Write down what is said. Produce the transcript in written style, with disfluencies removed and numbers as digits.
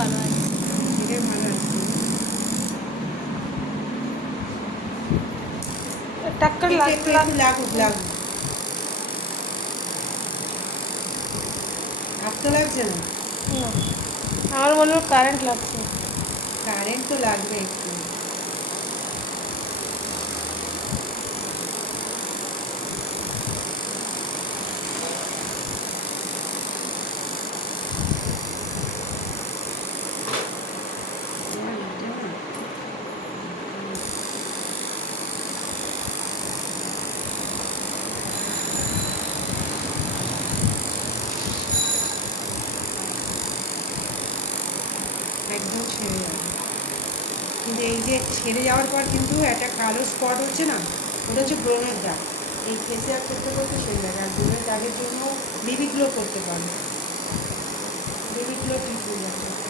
ভালো আছে। এটাই ভালো আছে। টাক্কর একটু একটু একটু লাগুক। লাগুক লাগুক। হাত তো লাগছে না। না, আমার মনে হয় কারেন্ট লাগছে। কারেন্ট তো লাগবে একটু। একদম ছেড়ে যাবে, কিন্তু এই যে ছেড়ে যাওয়ার পর কিন্তু একটা কালো স্পট হচ্ছে না, ওটা হচ্ছে ব্রণের দাগ। এই ফেসিয়াল করতে করতে সেরে যাবে। আর ব্রণের দাগের জন্য বেবি গ্লো করতে পারো, বেবি গ্লো ঠিক হয়ে যাবে।